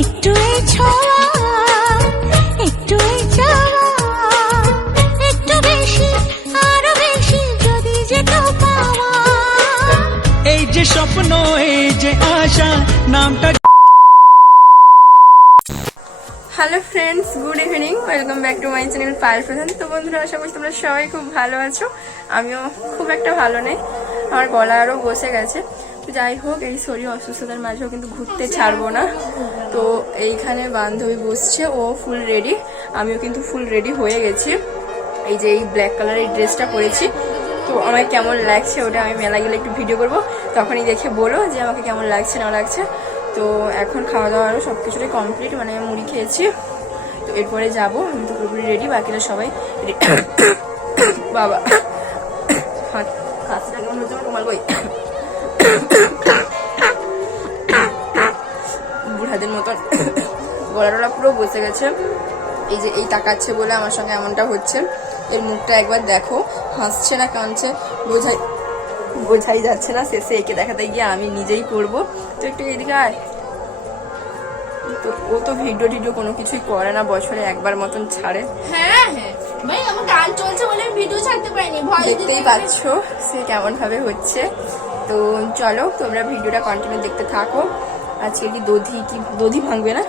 একটু এই ছোঁয়া একটু এই চাওয়া একটু বেশি আরও বেশি যদি যেত পাওয়া। এই যে স্বপ্ন এই যে আশা নামটা hello friends good evening welcome back to my channel Payel Pradhan. তো বন্ধুরা আশা করছি তোমরা সবাই খুব ভালো আছো। আমিও খুব একটা ভালো নেই আমার গলা আরও বসে গেছে। তো যাই হোক এই শরীর অসুস্থতার মাঝেও কিন্তু ঘুরতে ছাড়বো না। তো এইখানে বান্ধবী বসছে, ও ফুল রেডি আমিও কিন্তু ফুল রেডি হয়ে গেছি। এই যে এই ব্ল্যাক কালারের ড্রেসটা পরেছি। তো আমায় কেমন লাগছে ওটা আমি মেলা গেলে একটু ভিডিও করব। তখনই দেখে বলো যে আমাকে কেমন লাগছে, না লাগছে। তো এখন খাওয়া দাওয়ারও সব কিছুটাই কমপ্লিট মানে মুড়ি খেয়েছি। তো এরপরে যাব, আমি তো পুরোপুরি রেডি বাকিরা সবাই। বাবা। হাত কাজটা কেমন হচ্ছে আমার বই বুড়াদের মতন গলাটলা পুরো বসে গেছে। এই যে এই তাকাচ্ছে বলে আমার সঙ্গে এমনটা হচ্ছে। এর মুখটা একবার দেখো হাসছে না কাঁদছে বোঝাই বোঝাই যাচ্ছে না। শেষে একে দেখাতে গিয়ে আমি নিজেই করব তো একটু এদিকে আয়। তো ও তো ভিডিও টিডিও কোনো কিছুই করে না বছরে একবার মতন ছাড়ে। হ্যাঁ হ্যাঁ। ভাই আমার গান চলছে বলে ভিডিও ছাড়তে পারিনি ভয় দেখতেই পাচ্ছ সে কেমন ভাবে হচ্ছে। তো চলো তোমরা ভিডিওটা কন্টিনিউ দেখতে থাকো। আজকে কি দধি কি দধি ভাঙবে না?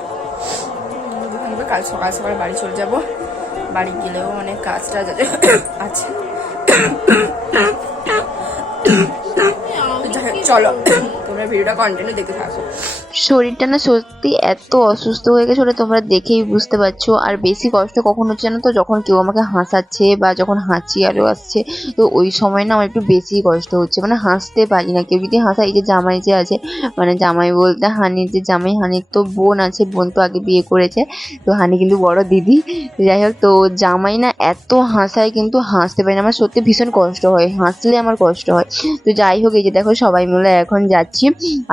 দধি ভাঙবে, কাল সকাল সকাল বাড়ি চলে যাব। বাড়ি গেলেও অনেক কাজ টাজ আছে। চলো, তোমরা ভিডিওটা কন্টিনিউ দেখতে থাকো। শরীরটা না সত্যি এত অসুস্থ হয়ে গেছে ওটা তোমরা দেখেই বুঝতে পারছ। আর বেশি কষ্ট কখন হচ্ছে জানো তো? যখন কেউ আমাকে হাসাচ্ছে বা যখন হাঁচি আরও আসছে, তো ওই সময় না আমার একটু বেশি কষ্ট হচ্ছে। মানে হাসতে পারি না। কেউ যদি হাসা এই যে জামাই যে আছে মানে জামাই বলতে হানির যে জামাই, হানির তো বোন আছে, বোন তো আগে বিয়ে করেছে, তো হানি কিন্তু বড় দিদি। যাই হোক, তো জামাই না এত হাসায় কিন্তু হাসতে পারি না। আমার সত্যি ভীষণ কষ্ট হয়। হাসলে আমার কষ্ট হয়। তো যাই হোক, এই যে দেখো সবাই মিলে এখন যাচ্ছি।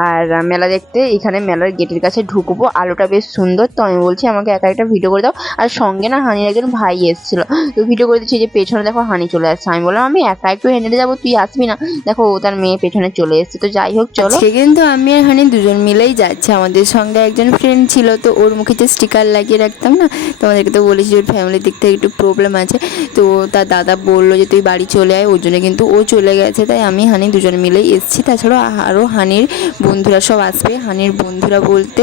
আর মেলা দেখতে এখানে মেলার গেটের কাছে ঢুকবো। আলোটা বেশ সুন্দর। তো আমি বলছি, আমাকে একা একটা ভিডিও করে দাও। আর সঙ্গে না হানির একজন ভাই এসেছিল। তো ভিডিও করে দিচ্ছি যে, পেছনে দেখো হানি চলে আসছে। আমি বললাম, আমি একা একটু হেঁটে যাব, তুই আসবি না? দেখো, ও তার মেয়ে পেছনে চলে এসেছে। তো যাই হোক, চলো। আজকে কিন্তু আমি আর হানি দুজন মিলেই যাচ্ছে। আমাদের সঙ্গে একজন ফ্রেন্ড ছিল, তো ওর মুখে যে স্টিকার লাগিয়ে রাখতাম না, তোমাদেরকে তো বলেছি ওর ফ্যামিলির দিক থেকে একটু প্রবলেম আছে। তো তার দাদা বলল যে, তুই বাড়ি চলে আয়। ওর জন্য কিন্তু ও চলে গেছে। তাই আমি, হানি দুজন মিলেই এসেছি। তাছাড়াও আরও হানির বন্ধুরা সব আসবে। হানির বন্ধুরা বলতে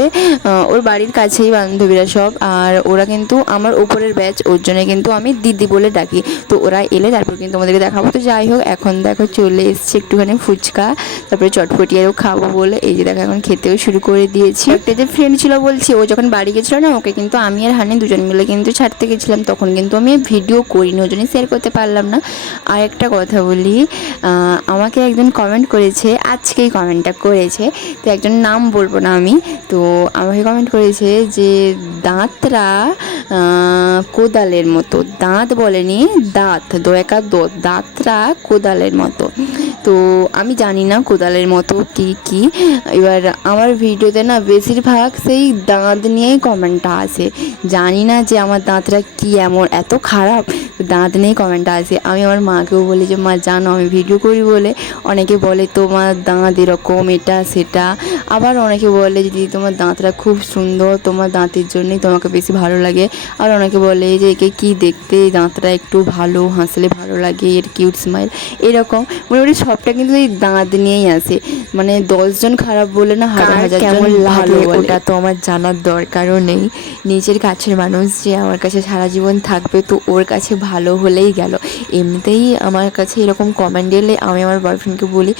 ওর বাড়ির কাছেই বান্ধবীরা সব, আর ওরা কিন্তু আমার উপরের ব্যাচ, ওর জন্য কিন্তু আমি দিদি বলে ডাকি। তো ওরা এলে তারপর কিন্তু তোমাদেরকে দেখাবো। তো যাই হোক, এখন দেখো চলে এসছে একটুখানি ফুচকা, তারপরে চটপটি আরও খাব বলে। এই যে দেখো, এখন খেতেও শুরু করে দিয়েছি। একটা যে ফ্রেন্ড ছিল বলছি, ও যখন বাড়ি গেছিল না, ওকে কিন্তু আমি আর হানি দুজন মিলে কিন্তু ছাড়তে গেছিলাম। তখন কিন্তু আমি ভিডিও করিনি ওই জন্যই শেয়ার করতে পারলাম না। আর একটা কথা বলি আমাকে একজন কমেন্ট করেছে, আজকেই কমেন্টটা করেছে। তো একজন নাম বলব না আমি। তো আমাকে কমেন্ট করেছে যে দাঁতরা কোদালের মতো। দাঁত বলেনি, দাঁত দয়াকা দো দাঁতরা কোদালের মতো। তো আমি জানি না কোদালের মতো কি কি। এবার আমার ভিডিওতে না বেশিরভাগ সেই দাঁত নিয়েই কমেন্টটা আসে জানি না যে আমার দাঁতরা কি এমন, এত খারাপ। দাঁত নিয়েই কমেন্টটা আসে আমি আমার মাকেও বলি যে মা জানো আমি ভিডিও করি বলে। অনেকে বলে তোমার দাঁত এরকম এটা সেটা। আবার অনেকে বলে যে দিদি তোমার দাঁতটা খুব সুন্দর তোমার দাঁতের জন্যই তোমাকে বেশি ভালো লাগে। আর অনেকে বলে যে একে কি দেখতে দাঁতটা একটু ভালো হাসলে ভালো লাগে এর কিউট স্মাইল এরকম। মোটামুটি সবটা কিন্তু এই দাঁত নিয়েই আসে মানে দশজন খারাপ বলে না হাজার হাজার কেমন লাগে ওটা তো আমার জানার দরকারও নেই। নিজের কাছের মানুষ যে আমার কাছে সারা জীবন থাকবে তো ওর কাছে ভালো হলেই গেল। এমনিতেই আমার কাছে এরকম কমেন্ট এলে আমি আমার বয়ফ্রেন্ডকে বলি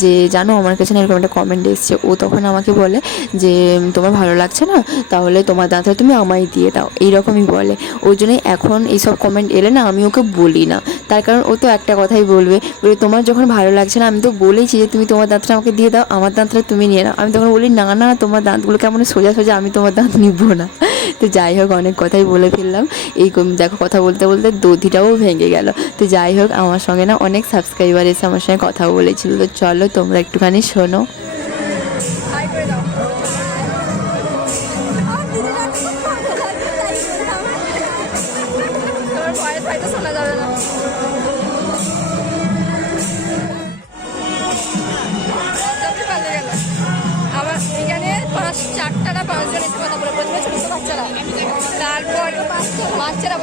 যে, জানো, আমার কাছে না এরকম একটা কমেন্ট এসছে। ও তখন আমাকে বলে যে, তোমার ভালো লাগছে না? তাহলে তোমার দাঁতটা তুমি আমায় দিয়ে দাও। এইরকমই বলে। ওই জন্যই এখন এইসব কমেন্ট এলে না আমি ওকে বলি না। তার কারণ ও তো একটা কথাই বলবে, বলে তোমার যখন ভালো লাগছে না, আমি তো বলেছি যে তুমি তোমার দাঁতটা আমাকে দিয়ে দাও, আমার দাঁতটা তুমি নিয়ে নাও। আমি তখন বলি, না না, তোমার দাঁতগুলো কেমন সোজা সোজা, আমি তোমার দাঁত নিব না। তো যাই হোক, অনেক কথাই বলে ফেললাম। এই দেখো কথা বলতে বলতে দধিটাও ভেঙে গেল। তো যাই হোক, আমার সঙ্গে না অনেক সাবস্ক্রাইবার এসে আমার সঙ্গে কথা বলেছিল। তো চলো, তোমরা একটুখানি শোনো।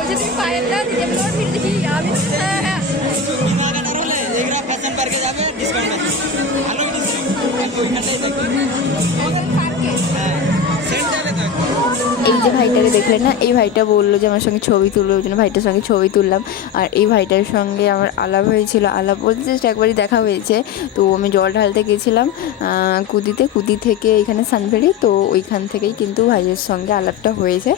বাচ্চারা বলছে তুমি পায়ের না দিদি আমি তোমার ভিড় দেখি আমি হ্যাঁ হ্যাঁ ফ্যাশন পার্কে যাবে ডিসকাউন্ট আছে ভালো ডিসকাউন্ট ওইখানটাই থাকবে সেন্ট যাবে তো এই যে ভাইটাকে দেখলেন না, এই ভাইটা বলল যে আমার সঙ্গে ছবি তুলবে, ওই জন্য ভাইটার সঙ্গে ছবি তুললাম। আর এই ভাইটার সঙ্গে আমার আলাপ হয়েছিল, আলাপ বলতে জাস্ট একবারই দেখা হয়েছে। তো আমি জল ঢালতে গেছিলাম কুদিতে। কুদি থেকে এখানে সানভেরি তো ওইখান থেকেই কিন্তু ভাইয়ের সঙ্গে আলাপটা হয়েছে।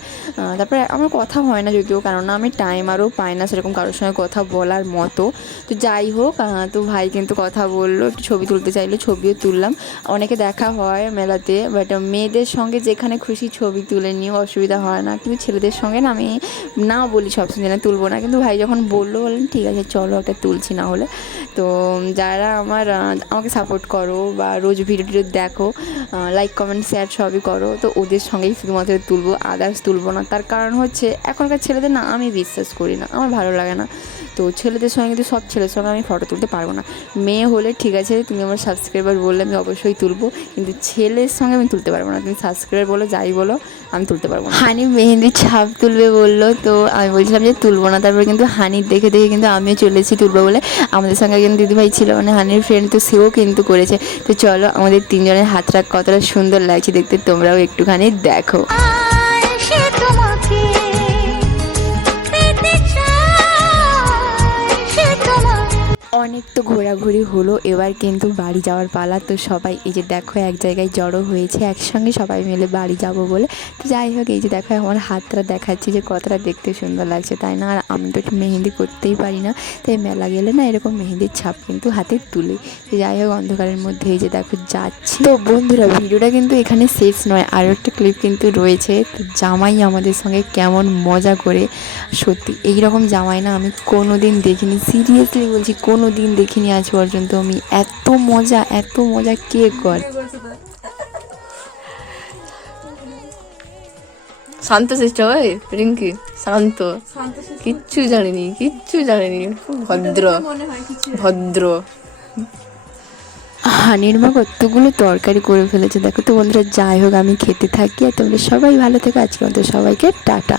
তারপরে আমার কথা হয় না যদিও কারণ আমি টাইম আরও পাই না সেরকম কারোর সঙ্গে কথা বলার মতো। তো যাই হোক তো ভাই কিন্তু কথা বলল, একটু ছবি তুলতে চাইলো, ছবিও তুললাম। অনেকে দেখা হয় মেলাতে বাট মেয়েদের সঙ্গে যেখানে খুশি ছবি তুলে নিও অসুবিধা হয় না। কিন্তু ছেলেদের সঙ্গে না আমি না বলি সবসময় যেন তুলবো না। কিন্তু ভাই যখন বলল বললেন ঠিক আছে, চলো একটা তুলছি না হলে। তো যারা আমার আমাকে সাপোর্ট করো বা রোজ ভিডিও দেখো লাইক কমেন্ট শেয়ার সবই করো, তো ওদের সঙ্গেই শুধুমাত্র তুলবো আদার্স তুলবো না। তার কারণ হচ্ছে, এখনকার ছেলেদের না আমি বিশ্বাস করি না, আমার ভালো লাগে না। তো ছেলেদের সঙ্গে কিন্তু সব ছেলের সঙ্গে আমি ফটো তুলতে পারব না। মেয়ে হলে ঠিক আছে তুমি আমার সাবস্ক্রাইবার বললে আমি অবশ্যই তুলবো কিন্তু ছেলের সঙ্গে আমি তুলতে পারব না। তুমি সাবস্ক্রাইবার বলো যাই বলো আমি তুলতে পারব না। হানি মেহেন্দির ছাপ তুলবে বলল তো আমি বলছিলাম যে তুলবো না। তারপরে কিন্তু হানির দেখে দেখে কিন্তু আমিও চলেছি তুলবো বলে। আমাদের সঙ্গে একজন দিদিভাই ছিল মানে হানির ফ্রেন্ড তো সেও কিন্তু করেছে। তো চলো আমাদের তিনজনের হাতটা কতটা সুন্দর লাগছে দেখতে তোমরাও একটুখানি দেখো। অনেক তো ঘোরাঘুরি হলো, এবার কিন্তু বাড়ি যাওয়ার পালা। তো সবাই এই যে দেখো এক জায়গায় জড়ো হয়েছে, একসঙ্গে সবাই মিলে বাড়ি যাব বলে। তো যাই হোক, এই যে দেখো আমার হাতটা দেখাচ্ছি যে কতটা দেখতে সুন্দর লাগছে, তাই না? আর আমি তো মেহেন্দি করতেই পারি না, তাই মেলা গেলে না এরকম মেহেন্দির ছাপ কিন্তু হাতে তুলি। তো যাই হোক, অন্ধকারের মধ্যে এই যে দেখো যাচ্ছি। তো বন্ধুরা, ভিডিওটা কিন্তু এখানে শেষ নয়, আরও একটা ক্লিপ কিন্তু রয়েছে। তো জামাই আমাদের সঙ্গে কেমন মজা করে, সত্যি এই রকম জামাই না আমি কোনো দিন দেখিনি। সিরিয়াসলি বলছি কোনো দিন দেখিনি আজ পর্যন্ত। আমি এত মজা এত মজা কে কর? শান্ত চেষ্টা ওই রিঙ্কি শান্ত। কিচ্ছু জানিনি কিচ্ছু জানিনি। ভদ্র ভদ্র। হানির মা কতগুলো তরকারি করে ফেলেছে। দেখো তো বন্ধুরা যাই হোক আমি খেতে থাকি আর তোমরা সবাই ভালো থেকো। আজকে মতো সবাইকে টাটা।